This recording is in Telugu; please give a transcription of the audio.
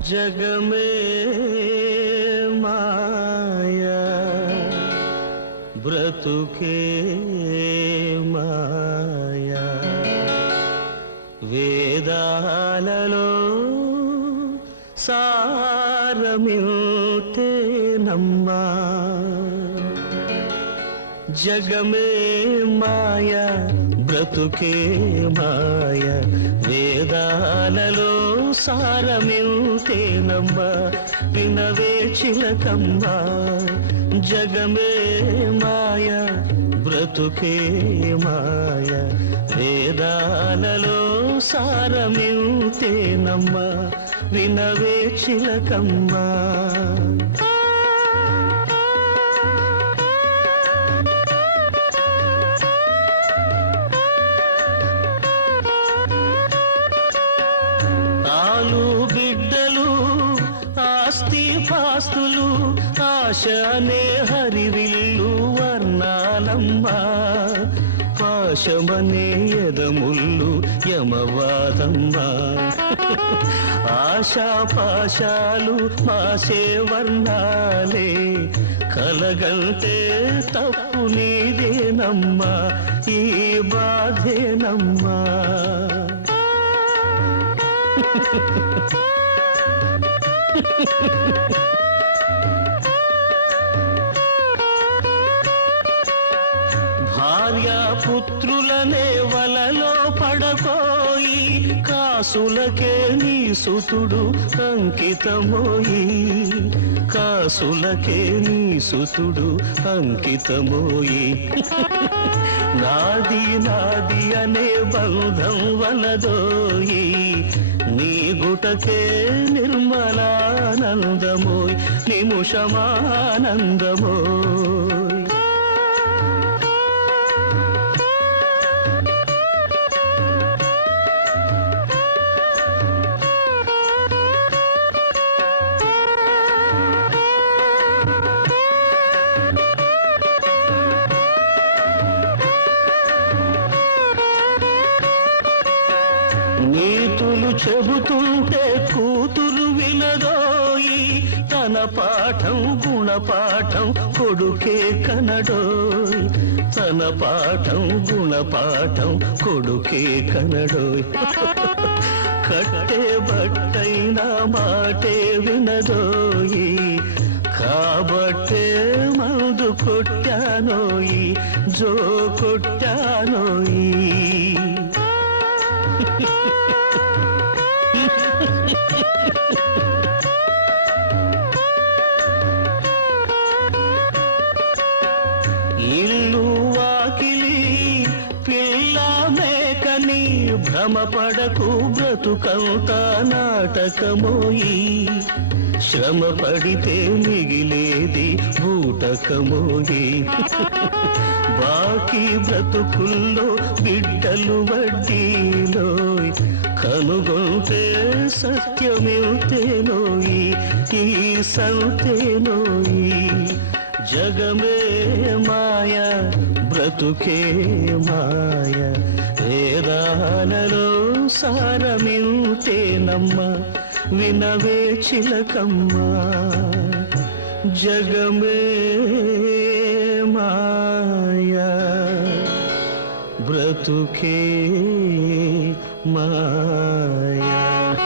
జగమే మాయా బ్రతుకే మాయా వేదాలలో సారమితే నమ్మా జగమే మాయా బ్రతుకే మాయా వేదాలలో సారమిల్తేనమ్మ వినవే చిలకమ్మ జగమే మాయ బ్రతుకే మాయ. వేదాలలో సారమిల్తేనమ్మ వినవే చిలకమ్మ ఆస్తులు ఆశనే హరివిల్లు వర్ణాలమ్మా పాశమనే యదముల్లు యమవాదమ్మా ఆశా పాశాలు మాసే వర్ణాలే కలగంటే తప్పు నీదేనమ్మా ఈ బాధేనమ్మా Ha ha ha ha! భార్యాపుత్రులనే వలలో పడపోయి కాసులకే నీ సుతుడు అంకితమోయి. కాసులకే నీ సుతుడు అంకితమోయి. నాది నాది అనే బంధం వలదోయి. నీ గుటకే నిర్మలా ఆనందమోయ్ నిముషమానందమోయ్. నీతులు చెబుతుంటే తన పాఠం గుణపాఠం కొడుకే కనడోయ్. తన పాఠం గుణపాఠం కొడుకే కనడోయ్. కట్టే బట్టైన మాటే వినదోయి. కాబట్టే మందు కొట్టానోయి జో కొట్టానోయి. Ha ha ha ha! ఇల్లు వాకిలి పిల్ల మేకని భ్రమపడకు బ్రతుకంత నాటకమోయి. శ్రమ పడితే మిగిలేది బూటకమోయి బాకీ బ్రతుకుల్లో బిడ్డలు వడ్డీలో కనుగొంటే సత్యమేతేనోయి ఈ సంతేనోయి. జగమే మాయ బ్రతుకే మాయ. వేదాలలో సారమింతేనమ్మ వినవే చిలకమ్మ. జగమే మాయ. బ్రతుకే మాయ.